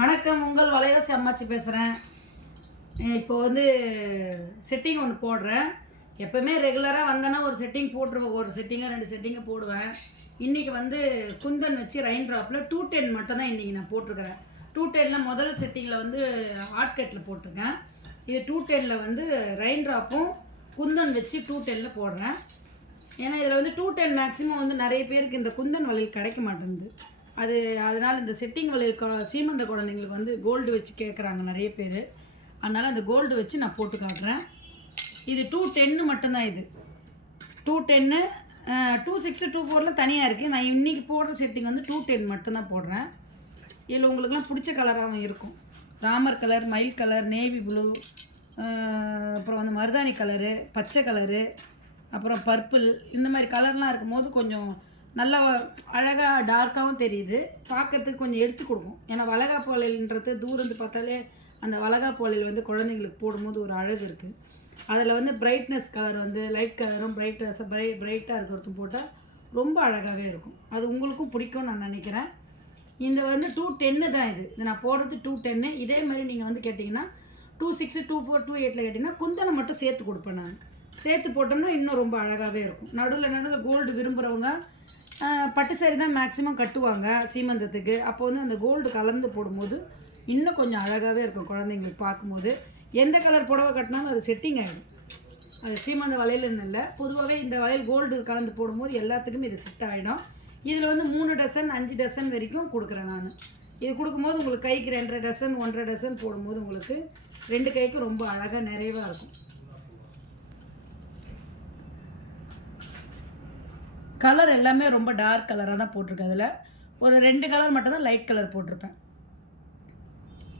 வணக்கம், உங்கள் வலையோசி அம்மாச்சி பேசுகிறேன். இப்போ வந்து செட்டிங் ஒன்று போடுறேன். எப்போவுமே ரெகுலராக வந்தேன்னா ஒரு செட்டிங் போட்டுருவேன், ஒரு செட்டிங்காக 2 செட்டிங்கை போடுவேன். இன்றைக்கி வந்து குந்தன் வச்சு ரெயின் ட்ராப்பில் 210 மட்டும் தான் இன்றைக்கி நான் போட்டிருக்கிறேன். 210 முதல் செட்டிங்கில் வந்து ஆட்கட்டில் போட்டிருக்கேன். இது 210 வந்து ரெயின் ட்ராப்பும் குந்தன் வச்சு 210 போடுறேன். ஏன்னா இதில் வந்து 210 மேக்ஸிமம் வந்து நிறைய பேருக்கு இந்த குந்தன் வளையல் கிடைக்க மாட்டேங்குது. அதனால் இந்த செட்டிங் வளையல் சீமந்த குழந்தைங்களுக்கு வந்து கோல்டு வச்சு கேட்குறாங்க நிறைய பேர். அதனால் அந்த கோல்டு வச்சு நான் போட்டு காட்டுறேன். இது 210 மட்டும்தான். இது 210, 26, 24 தனியாக இருக்குது. நான் இன்றைக்கி போடுற செட்டிங் வந்து 210 மட்டும்தான் போடுறேன். இதில் உங்களுக்குலாம் பிடிச்ச கலராகவும் இருக்கும். ராமர் கலர், மயில் கலர், நேவி ப்ளூ, அப்புறம் வந்து மருதாணி கலரு, பச்சை கலரு, அப்புறம் பர்பிள், இந்த மாதிரி கலர்லாம் இருக்கும்போது கொஞ்சம் நல்லா அழகாக டார்க்காகவும் தெரியுது. பார்க்கறதுக்கு கொஞ்சம் எடுத்து கொடுக்கும். ஏன்னா வளகாப்பு வளையல்ன்றது தூரந்து பார்த்தாலே அந்த வளகாப்பு வளையல் வந்து குழந்தைங்களுக்கு போடும்போது ஒரு அழகு இருக்குது. அதில் வந்து பிரைட்னஸ் கலர் வந்து லைட் கலரும் பிரைட்டாக இருக்கிறதும் போட்டால் ரொம்ப அழகாகவே இருக்கும். அது உங்களுக்கும் பிடிக்கும்னு நான் நினைக்கிறேன். இந்த வந்து 210 தான். இது நான் போடுறது 210. இதே மாதிரி நீங்கள் வந்து கேட்டிங்கன்னா 26, 24, 28 கேட்டிங்கன்னா குந்தனை மட்டும் சேர்த்து கொடுப்பேன். நான் சேர்த்து போட்டோம்னா இன்னும் ரொம்ப அழகாகவே இருக்கும். நடுவில் கோல்டு விரும்புகிறவங்க பட்டு சாரி தான் மேக்ஸிமம் கட்டுவாங்க சீமந்தத்துக்கு. அப்போ வந்து அந்த கோல்டு கலந்து போடும்போது இன்னும் கொஞ்சம் அழகாகவே இருக்கும் குழந்தைங்களுக்கு பார்க்கும்போது. எந்த கலர் புடவை கட்டினாலும் அது செட்டிங் ஆகிடும். அது சீமந்த வளையல்னு இல்லை, பொதுவாகவே இந்த வளையல் கோல்டு கலந்து போடும்போது எல்லாத்துக்குமே இது செட் ஆகிடும். இதில் வந்து 3 டசன் 5 டசன் வரைக்கும் கொடுக்குறேன் நான். இது கொடுக்கும்போது உங்களுக்கு கைக்கு 2.5 டசன் 1.5 டசன் போடும்போது உங்களுக்கு 2 கைக்கும் ரொம்ப அழகாக நிறைவாக இருக்கும். கலர் எல்லாமே ரொம்ப டார்க் கலராக தான் போட்டிருக்கேன். அதில் ஒரு 2 கலர் மட்டும்தான் லைட் கலர் போட்டிருப்பேன்.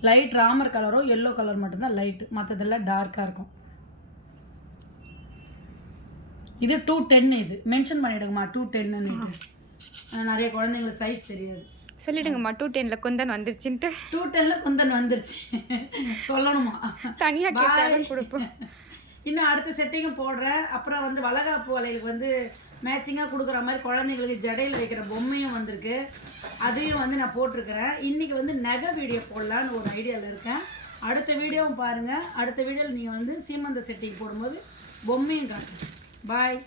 லைட் ராமர் கலரோ எல்லோ கலர் மட்டும்தான் லைட்டு, மற்றதெல்லாம் டார்க்காக இருக்கும். இது 210. இது மென்ஷன் பண்ணிவிடுங்கம்மா 210ன்னு. நிறைய குழந்தைங்களுக்கு சைஸ் தெரியாது. சொல்லிடுங்கம்மா 210 குந்தன் வந்துருச்சுன்ட்டு. 210 குந்தன் வந்துருச்சு சொல்லணுமா? தனியாக கேட்டாலும் கொடுப்போம். இன்னும் அடுத்த செட்டிங்கும் போடுறேன். அப்புறம் வந்து வளகாப்பு வளையலுக்கு வந்து மேட்சிங்காக கொடுக்குற மாதிரி குழந்தைங்களுக்கு ஜடையில் வைக்கிற பொம்மையும் வந்திருக்கு. அதையும் வந்து நான் போட்டிருக்கிறேன். இன்றைக்கி வந்து நகை வீடியோ போடலான்னு ஒரு ஐடியாவில் இருக்கேன். அடுத்த வீடியோவும் பாருங்கள். அடுத்த வீடியோவில் நீங்கள் வந்து சீமந்த செட்டிங் போடும்போது பொம்மையும் காட்டுறேன். பாய்.